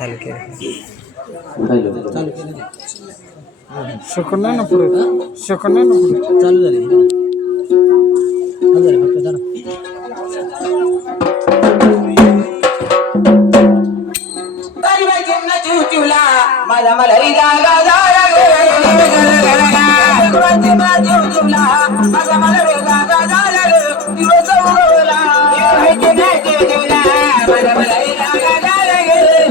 चालू केलं हॅलो चालू केलं शकन नाही ना पुढे शकन नाही ना पुढे चालू झाले फक्त जरा माझा मला रिगा झाला गे माझा मला रिगा झाला गे दिवस उगवला माझा मला रिगा झाला गे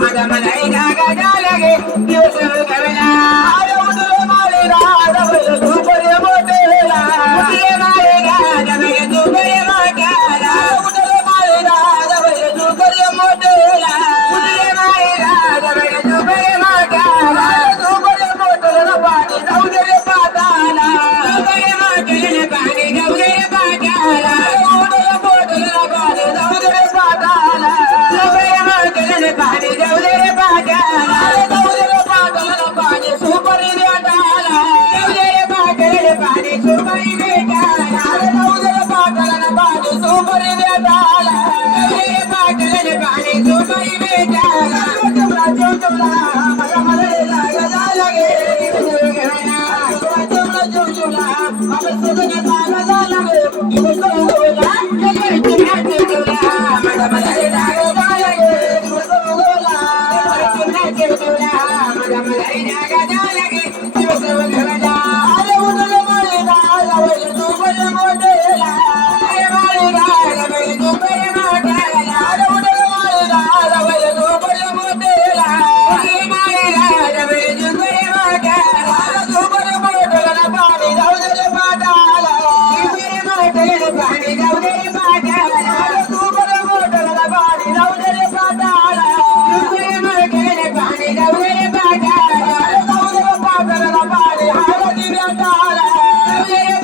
माझा मला रिगा झाला गे दिवस उगवला अरे उठले माले राजा तू बरे मोठेला उठले माले राजा तू बरे मोठेला उठले माले राजा तू बरे मोठेला उठले माले राजा तू बरे मोठेला तू बरे मोठेला पाणी जाऊ दे रे पाताला तू बरे मोठेला पाणी जाऊ दे रे पाताला उठले मोठेला पाणी जाऊ दे रे पाताला तू बरे मोठेला पाणी जाऊ दे रे पाताला जाऊ दे रे पाताला पाणी सुपरी देताला जाऊ दे रे पाताला पाणी सुपरी देताला जाऊ दे रे पाताला पाणी सुपरी देताला जाऊ दे रे पाताला पाणी सुपरी देताला तुला मला मला लागा गे तुला मला सुगना लागा गे दिवस उगवला तुला मला मला लागा गे दिवस उगवला तुला मला मला लागा गे दिवस उगवला अरे उठले माले राजा तू बरे मोठेला अरे माले राजा तू बरे मोठेला अरे उठले माले राजा तू बरे मोठेला अरे माले राजा तू बरे मोठेला तू बरे मोठेला पाणी जाऊ दे रे पाताला तू बरे मोठेला पाणी जाऊ दे रे पाताला तू बरे मोठेला पाणी जाऊ दे रे पाताला तू बरे मोठेला पाणी जाऊ दे रे पाताला जाऊ दे रे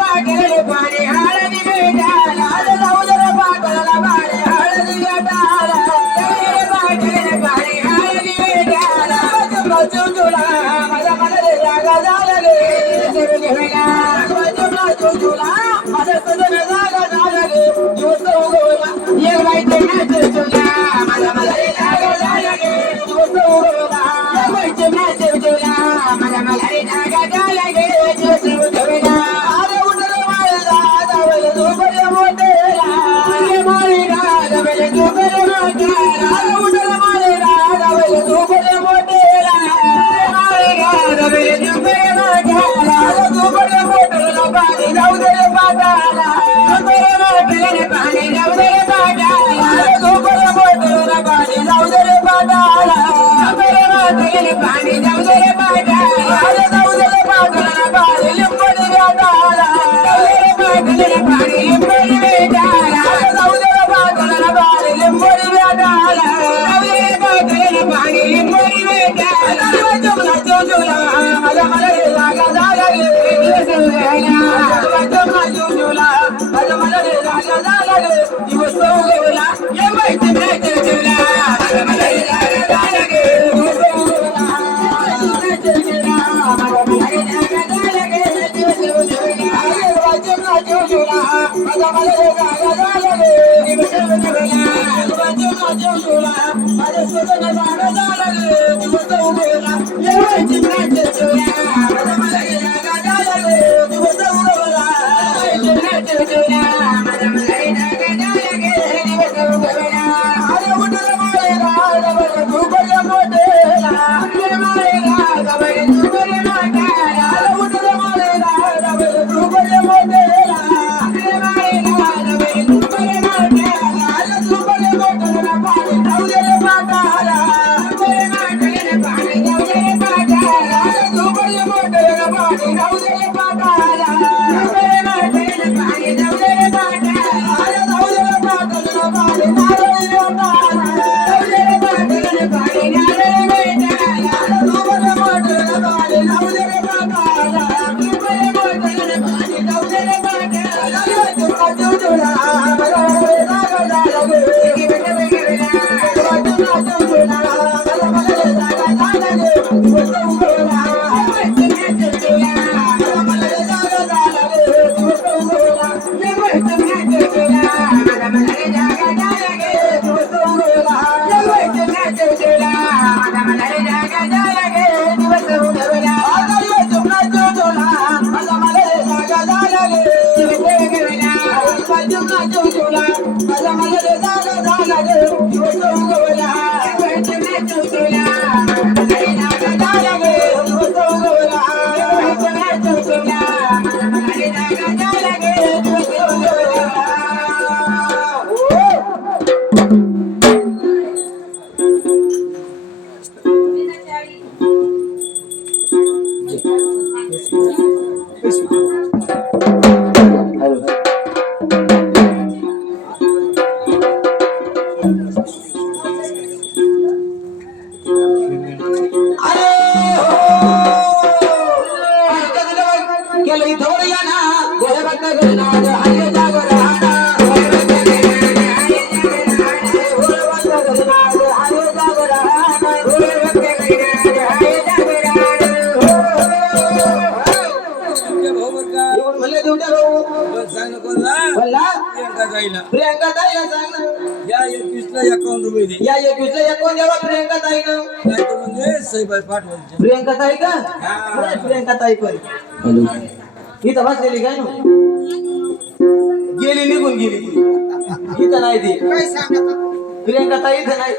पाताला पाणी हळदी बेटाला जाऊ दे रे पाताला पाणी हळदी बेटाला जाऊ दे रे पाताला पाणी हळदी बेटाला जाऊ दे रे पाताला पाणी हळदी बेटाला तुला माझा मला जागा झाला गे तुला माझा तुझं जागा झाला गे दिवस उगवला ये माहिती तुला माझा मला जागा झाला गे दिवस उगवला ये माहिती तुला माझा मला जागा झाला गे दिवस उगवला अरे उठले माळे राजा तू बरे मोठेला अरे माळे राजा तू बरे मोठेला अरे उठले माळे राजा तू बरे मोठेला माळे राजा तू बरे मोठेला तू बरे मोठेला पाणी जाऊ दे रे पाताला तू बरे मोठेला पाणी जाऊ दे रे पाताला तू बरे मोठेला पाणी जाऊ दे रे पाताला तू बरे मोठेला पाणी जाऊ दे रे पाताला जाऊ दे रे पाताला पाणी लिंबडी बेटाला जाऊ दे रे पाताला पाणी लिंबडी बेटाला जाऊ दे रे पाताला पाणी लिंबडी बेटाला जाऊ दे रे पाताला पाणी लिंबडी बेटाला तुला मला मला जागा झाला गे दिवस उगवला तुला मला मला जागा झाला गे दिवस उगवला ये माहिती तुला मला मला जागा झाला गे दिवस उगवला मला मला जागा झाला गे दिवस उगवला तुला मला मला जागा झाला गे दिवस उगवला तुला माझ्या स्वतःला जागा झाला गे दिवस उगवला ये माहिती तुला मला मला जागा झाला गे दिवस उगवला तुला मला मला जागा झाला गे दिवस उगवला अरे उठले माळे राजा तू बरे मोठेला अरे माळे राजा तू बरे मोठेला अरे उठले माळे राजा तू बरे मोठेला अरे माळे राजा तू बरे मोठेला अरे तू बरे मोठेला पाणी जाऊ दे रे पाताला तू बरे मोठेला पाणी जाऊ दे रे पाताला तू बरे मोठेला पाणी जाऊ दे रे पाताला तू बरे मोठेला पाणी जाऊ दे रे पाताला अरे जाऊ दे रे पाताला पाणी नारळी बेटाला जाऊ दे रे पाताला पाणी नारळी बेटाला तू बरे मोठेला पाणी जाऊ दे रे पाताला तू बरे मोठेला पाणी जाऊ दे रे पाताला तुला मला जागा झाला गे तुला मला जागा झाला गे दिवस उगवला मला जागा झाला गे दिवस उगवला मला जागा झाला गे दिवस माझा मला रे जागा झाला गे दिवस उगवला माझ्या चौथीला मला जागा झाला गे दिवस उगवला माझ्या चौथीला मला जागा झाला गे दिवस उगवला हॅलो प्रियंका ताईला सांग ना या 21ला 51 रुपये दे. या 21ला एक कोण द्यावा प्रियंका ताईनं नाही तर म्हणजे सईबाई पाठवायचे. प्रियंका ताई का बरं, प्रियंका ताई पण हॅलो इथं बसलेली काय ना गेली निघून गेली ती इथं नाही ती प्रियंका ताई इथं नाही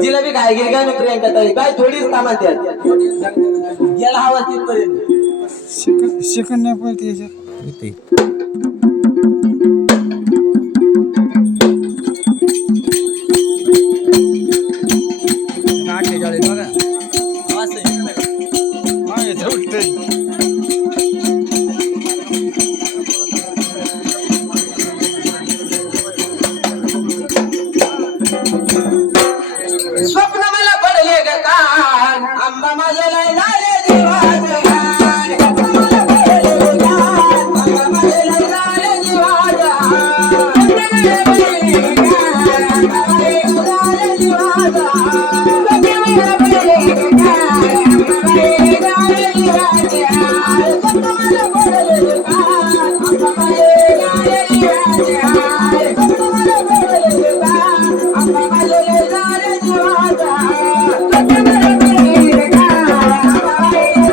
जिलेबी खाय गेली काय ना प्रियंका ताई काय थोडीच कामात द्या गेला हवा तिथपर्यंत सेकंड नाही पडते याच्यात स्वप्न मला पडले ग कान आंबा माझ्या लय झाले जीवाचे घाण. स्वप्न मला पडले ग कान, आंबा माझ्या लय झाले जीवाचे घाण. स्वप्न मला पडले ग कान, आंबा माझ्या लय झाले जीवाचे घाण. स्वप्न मला पडले ग कान, आंबा माझ्या लय झाले जीवाचे घाण.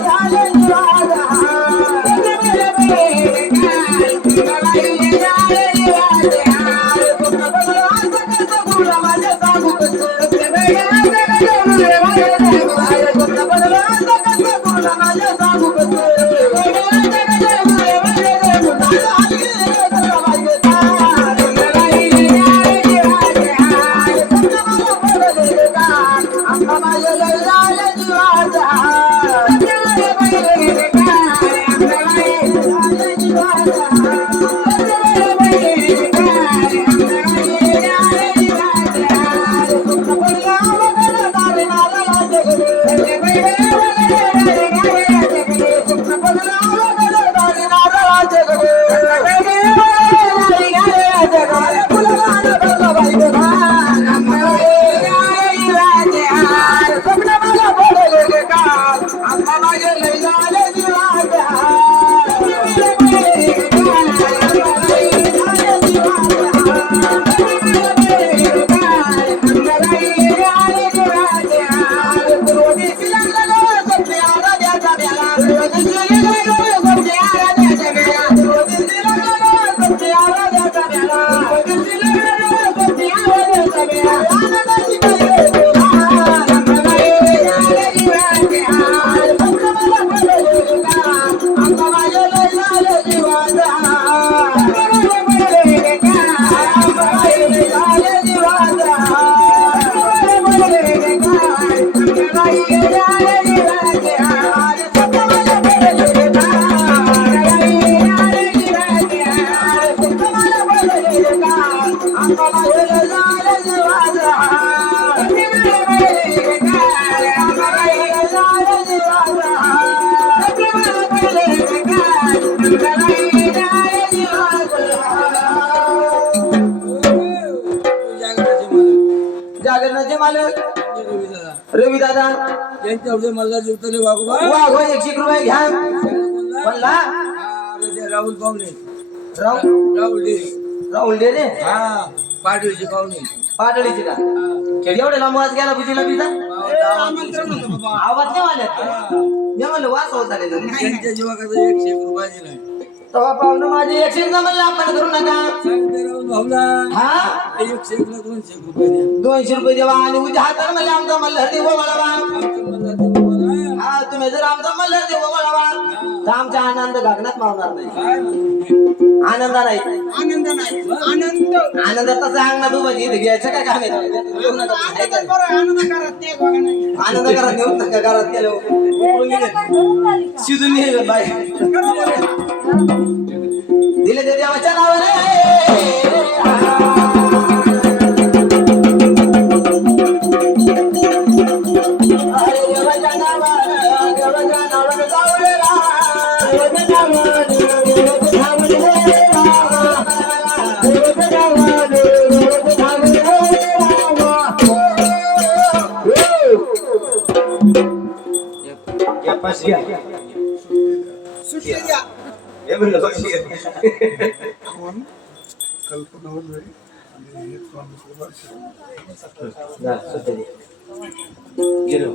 स्वप्न मला पडले ग कान, आंबा माझ्या लय झाले जीवाचे घाण. स्वप्न मला पडले ग कान, आंबा माझ्या लय झाले जीवाचे घाण. जागरणाचे मालक रवी दादा यांच्या पुढे मला जीवतले वागोबा वाघ 100 रुपये घ्या म्हणला राहुल पाहुणे राहुल राहुल डे राहुल दे रे हा पाटलीचे पाहुणे पाटळीची का एवढे लांब वाज गेला बुजीला बिजा आवाज नाही आले मी म्हणलं वास होत आले त्यांच्या जीवाकडे 101 रुपये दिलाय तेव्हा पाहुणं माझे 100 जमलं आपण करू नका सांगितलं राहुल भाऊला हा 100 ला 200 रुपये द्या 200 रुपये देवा आणि उद्या हाताने मला आमचा मल्हार देव वळवा आमचं मल्हार देव मला हा तुम्ही जर आमचा मल्हार देव वळवा तर आमचा आनंद गगनात मावणार नाही काय म्हणतो? आनंद नाही आनंद नाही आनंद आनंद तसा अंगणात उभं इथे घ्यायचं काय काम आहे आनंद करत ते बघा नाही आनंद करा नेऊन नका घरात गेलो उकळून गेले शिजून गेले बाय दिले ते देवाच्या नावाने अरे देवाच्या नावाने देवाच्या नावाने जाऊळे देवाच्या नावाने देवाच्या नावाने देवाच्या नावाने देवाच्या नावाने पाशी सुट्टी द्या हे म्हणलं पाशी कल्पना वगैरे आणि हे गेलो